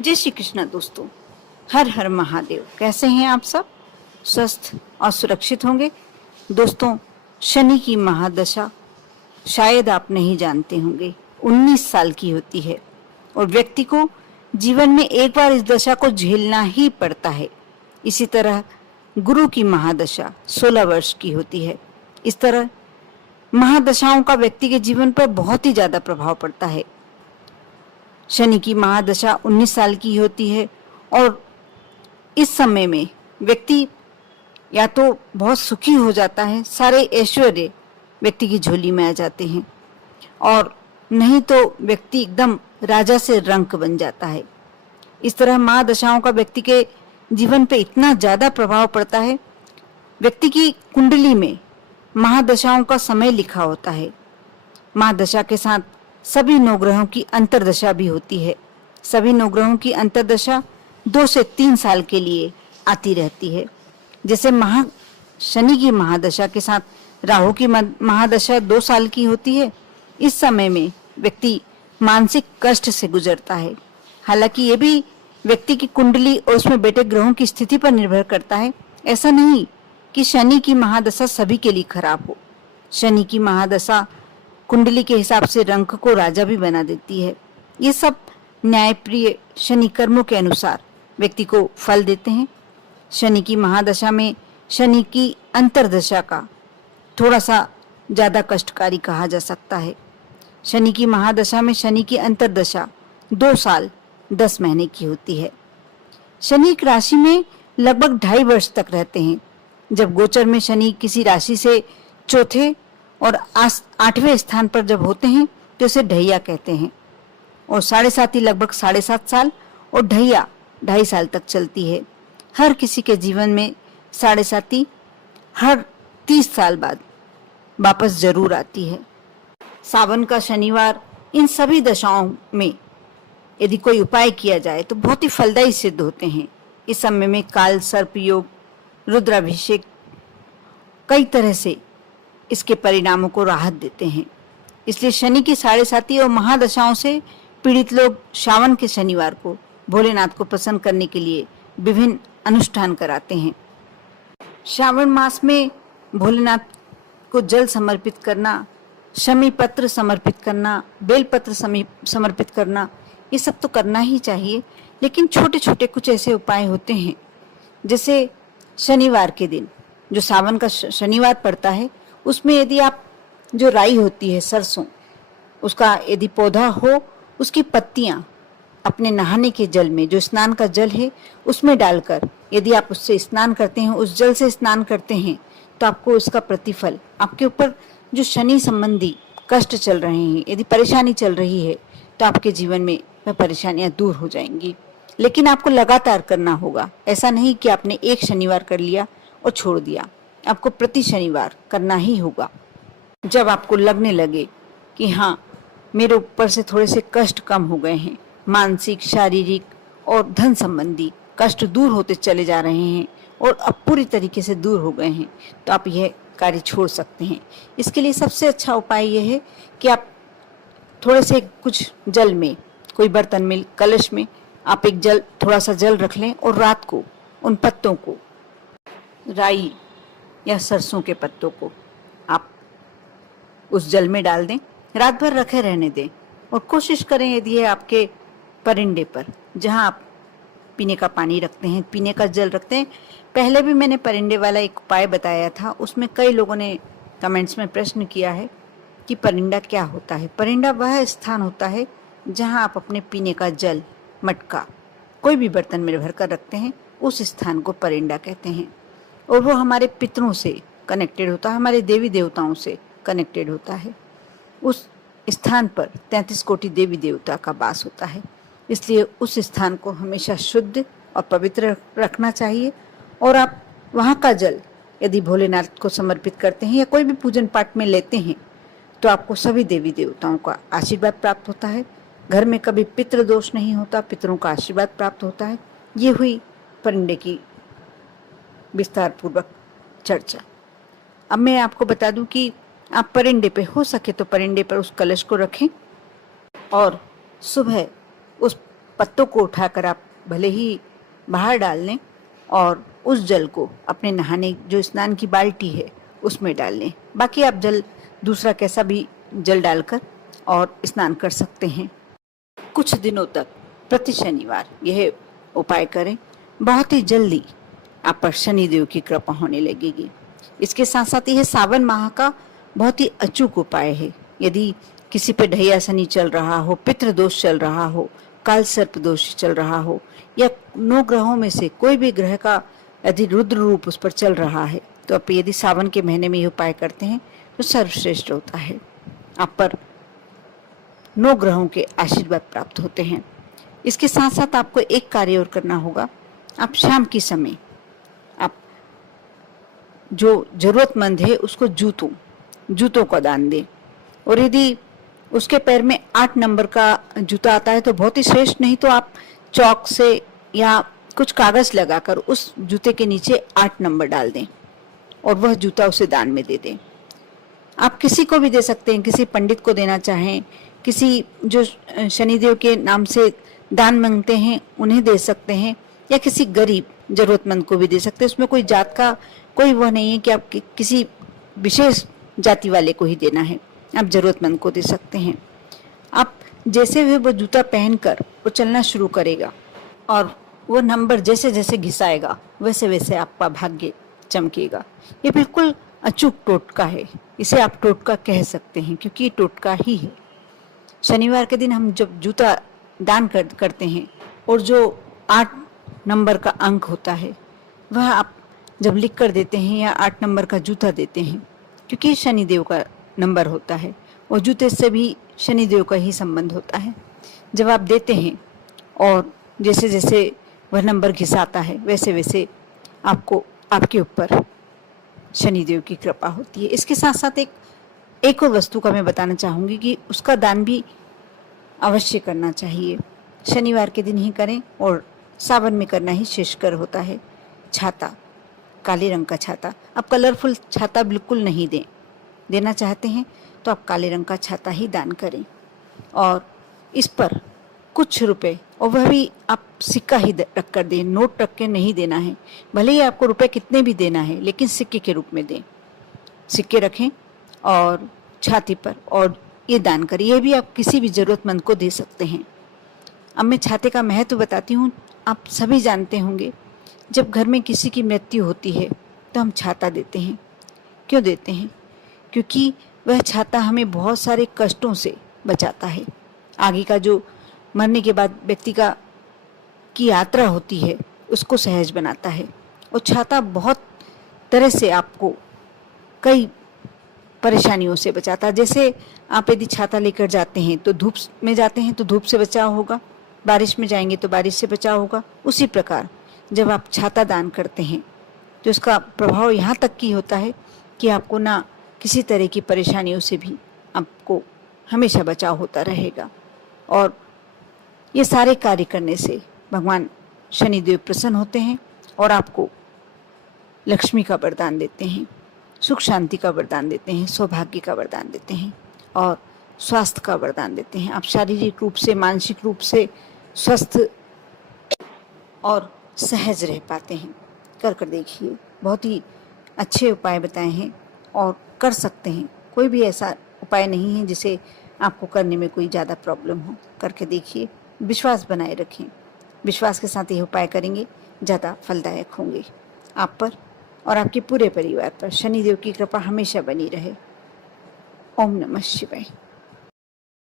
जय श्री कृष्णा दोस्तों। हर हर महादेव। कैसे हैं आप सब? स्वस्थ और सुरक्षित होंगे। दोस्तों, शनि की महादशा शायद आप नहीं जानते होंगे, 19 साल की होती है और व्यक्ति को जीवन में एक बार इस दशा को झेलना ही पड़ता है। इसी तरह गुरु की महादशा 16 वर्ष की होती है। इस तरह महादशाओं का व्यक्ति के जीवन पर बहुत ही ज्यादा प्रभाव पड़ता है। शनि की महादशा 19 साल की होती है और इस समय में व्यक्ति या तो बहुत सुखी हो जाता है, सारे ऐश्वर्य व्यक्ति की झोली में आ जाते हैं, और नहीं तो व्यक्ति एकदम राजा से रंक बन जाता है। इस तरह महादशाओं का व्यक्ति के जीवन पे इतना ज्यादा प्रभाव पड़ता है। व्यक्ति की कुंडली में महादशाओं का समय लिखा होता है। महादशा के साथ सभी नवग्रहों की अंतर्दशा भी होती है। सभी नवग्रहों की अंतर्दशा 2 से 3 साल के लिए आती रहती है। जैसे शनि की महादशा के साथ राहु की महादशा 2 साल की होती है। इस समय में व्यक्ति मानसिक कष्ट से गुजरता है। हालांकि ये भी व्यक्ति की कुंडली और उसमें बैठे ग्रहों की स्थिति पर निर्भर करता है। ऐसा नहीं कि शनि की महादशा सभी के लिए खराब हो। शनि की महादशा कुंडली के हिसाब से रंक को राजा भी बना देती है। ये सब न्यायप्रिय शनि कर्मों के अनुसार व्यक्ति को फल देते हैं। शनि की महादशा में शनि की अंतर्दशा का थोड़ा सा ज्यादा कष्टकारी कहा जा सकता है। शनि की महादशा में शनि की अंतर्दशा 2 साल 10 महीने की होती है। शनि एक राशि में लगभग 2.5 वर्ष तक रहते हैं। जब गोचर में शनि किसी राशि से चौथे और 8वें स्थान पर जब होते हैं तो इसे ढैया कहते हैं। और 7.5 लगभग 7.5 साल और ढैया 2.5 साल तक चलती है। हर किसी के जीवन में 7.5 हर 30 साल बाद वापस जरूर आती है। सावन का शनिवार इन सभी दशाओं में यदि कोई उपाय किया जाए तो बहुत ही फलदायी सिद्ध होते हैं। इस समय में काल सर्प योग, रुद्राभिषेक कई तरह से इसके परिणामों को राहत देते हैं। इसलिए शनि की 7.5 और महादशाओं से पीड़ित लोग श्रावण के शनिवार को भोलेनाथ को प्रसन्न करने के लिए विभिन्न अनुष्ठान कराते हैं। श्रावण मास में भोलेनाथ को जल समर्पित करना, शमी पत्र समर्पित करना, बेलपत्र समर्पित करना, ये सब तो करना ही चाहिए। लेकिन छोटे छोटे कुछ ऐसे उपाय होते हैं, जैसे शनिवार के दिन जो सावन का शनिवार पड़ता है, उसमें यदि आप जो राई होती है, सरसों, उसका यदि पौधा हो, उसकी पत्तियां अपने नहाने के जल में, जो स्नान का जल है, उसमें डालकर यदि आप उससे स्नान करते हैं, उस जल से स्नान करते हैं, तो आपको उसका प्रतिफल, आपके ऊपर जो शनि संबंधी कष्ट चल रहे हैं, यदि परेशानी चल रही है, तो आपके जीवन में वह परेशानियां दूर हो जाएंगी। लेकिन आपको लगातार करना होगा। ऐसा नहीं कि आपने एक शनिवार कर लिया और छोड़ दिया। आपको प्रति शनिवार करना ही होगा। जब आपको लगने लगे कि हाँ, मेरे ऊपर से थोड़े से कष्ट कम हो गए हैं, मानसिक, शारीरिक और धन संबंधी कष्ट दूर होते चले जा रहे हैं और अब पूरी तरीके से दूर हो गए हैं, तो आप यह कार्य छोड़ सकते हैं। इसके लिए सबसे अच्छा उपाय यह है कि आप थोड़े से कुछ जल में, कोई बर्तन में, कलश में आप थोड़ा सा जल रख लें और रात को उन पत्तों को, राई या सरसों के पत्तों को आप उस जल में डाल दें, रात भर रखे रहने दें। और कोशिश करें, यदि ये आपके परिंदे पर, जहां आप पीने का पानी रखते हैं, पीने का जल रखते हैं, पहले भी मैंने परिंदे वाला एक उपाय बताया था। उसमें कई लोगों ने कमेंट्स में प्रश्न किया है कि परिंदा क्या होता है। परिंदा वह स्थान होता है जहां आप अपने पीने का जल, मटका, कोई भी बर्तन में भर कर रखते हैं, उस स्थान को परिंदा कहते हैं। और वो हमारे पितरों से कनेक्टेड होता है, हमारे देवी देवताओं से कनेक्टेड होता है। उस स्थान पर 33 कोटि देवी देवता का वास होता है। इसलिए उस स्थान को हमेशा शुद्ध और पवित्र रखना चाहिए। और आप वहाँ का जल यदि भोलेनाथ को समर्पित करते हैं या कोई भी पूजन पाठ में लेते हैं, तो आपको सभी देवी देवताओं का आशीर्वाद प्राप्त होता है। घर में कभी पितृ दोष नहीं होता, पितरों का आशीर्वाद प्राप्त होता है। ये हुई परिंदे की विस्तार पूर्वक चर्चा। अब मैं आपको बता दूं कि आप परिंदे पे, हो सके तो परिंदे पर उस कलश को रखें और सुबह उस पत्तों को उठाकर आप भले ही बाहर डाल लें और उस जल को अपने नहाने जो स्नान की बाल्टी है उसमें डाल लें। बाकी आप जल दूसरा कैसा भी जल डालकर और स्नान कर सकते हैं। कुछ दिनों तक प्रति शनिवार यह उपाय करें, बहुत ही जल्दी आप पर शनिदेव की कृपा होने लगेगी। इसके साथ साथ यह सावन माह का बहुत ही अचूक उपाय है। यदि किसी पे ढैया शनि चल रहा हो, पितृ दोष चल रहा हो, काल सर्प दोष चल रहा हो, या 9 ग्रहों में से कोई भी ग्रह का यदि रुद्र रूप उस पर चल रहा है, तो आप यदि सावन के महीने में ये उपाय करते हैं तो सर्वश्रेष्ठ होता है। आप पर 9 ग्रहों के आशीर्वाद प्राप्त होते हैं। इसके साथ साथ आपको एक कार्य और करना होगा। आप शाम के समय आप जो जरूरतमंद है उसको जूतों का दान दें। और यदि उसके पैर में 8 नंबर का जूता आता है तो बहुत ही श्रेष्ठ, नहीं तो आप चौक से या कुछ कागज लगाकर उस जूते के नीचे 8 नंबर डाल दें और वह जूता उसे दान में दे दें। आप किसी को भी दे सकते हैं, किसी पंडित को देना चाहें, किसी जो शनिदेव के नाम से दान मांगते हैं उन्हें दे सकते हैं, या किसी गरीब जरूरतमंद को भी दे सकते हैं। उसमें कोई जात का कोई वो नहीं है कि आप किसी विशेष जाति वाले को ही देना है, आप जरूरतमंद को दे सकते हैं। आप जैसे भी वो जूता पहनकर वो चलना शुरू करेगा और वो नंबर जैसे जैसे घिसाएगा वैसे वैसे आपका भाग्य चमकेगा। ये बिल्कुल अचूक टोटका है, इसे आप टोटका कह सकते हैं क्योंकि ये टोटका ही है। शनिवार के दिन हम जब जूता दान करते हैं और जो 8 नंबर का अंक होता है वह आप जब लिख कर देते हैं या 8 नंबर का जूता देते हैं, क्योंकि शनिदेव का नंबर होता है और जूते से भी शनिदेव का ही संबंध होता है। जब आप देते हैं और जैसे जैसे वह नंबर घिसाता है वैसे वैसे आपको आपके ऊपर शनिदेव की कृपा होती है। इसके साथ साथ एक और वस्तु का मैं बताना चाहूँगी कि उसका दान भी अवश्य करना चाहिए। शनिवार के दिन ही करें और सावन में करना ही श्रेष्ठकर होता है। छाता, काले रंग का छाता। आप कलरफुल छाता बिल्कुल नहीं देना चाहते हैं तो आप काले रंग का छाता ही दान करें और इस पर कुछ रुपए, और वह भी आप सिक्का ही रख कर दें, नोट रख के नहीं देना है। भले ही आपको रुपए कितने भी देना है लेकिन सिक्के के रूप में दें। सिक्के रखें और छाती पर और ये दान करें। ये भी आप किसी भी ज़रूरतमंद को दे सकते हैं। अब मैं छाते का महत्व बताती हूँ। आप सभी जानते होंगे जब घर में किसी की मृत्यु होती है तो हम छाता देते हैं। क्यों देते हैं? क्योंकि वह छाता हमें बहुत सारे कष्टों से बचाता है। आगे का जो मरने के बाद व्यक्ति की यात्रा होती है उसको सहज बनाता है। और छाता बहुत तरह से आपको कई परेशानियों से बचाता है। जैसे आप यदि छाता लेकर जाते हैं तो धूप में जाते हैं तो धूप से बचाव होगा, बारिश में जाएंगे तो बारिश से बचाव होगा। उसी प्रकार जब आप छाता दान करते हैं तो इसका प्रभाव यहाँ तक की होता है कि आपको ना किसी तरह की परेशानियों से भी आपको हमेशा बचाव होता रहेगा। और ये सारे कार्य करने से भगवान शनिदेव प्रसन्न होते हैं और आपको लक्ष्मी का वरदान देते हैं, सुख शांति का वरदान देते हैं, सौभाग्य का वरदान देते हैं और स्वास्थ्य का वरदान देते हैं। आप शारीरिक रूप से, मानसिक रूप से स्वस्थ और सहज रह पाते हैं। कर देखिए, बहुत ही अच्छे उपाय बताए हैं और कर सकते हैं। कोई भी ऐसा उपाय नहीं है जिसे आपको करने में कोई ज़्यादा प्रॉब्लम हो। करके देखिए, विश्वास बनाए रखें। विश्वास के साथ ये उपाय करेंगे, ज़्यादा फलदायक होंगे। आप पर और आपके पूरे परिवार पर शनिदेव की कृपा हमेशा बनी रहे। ओम नमः शिवाय।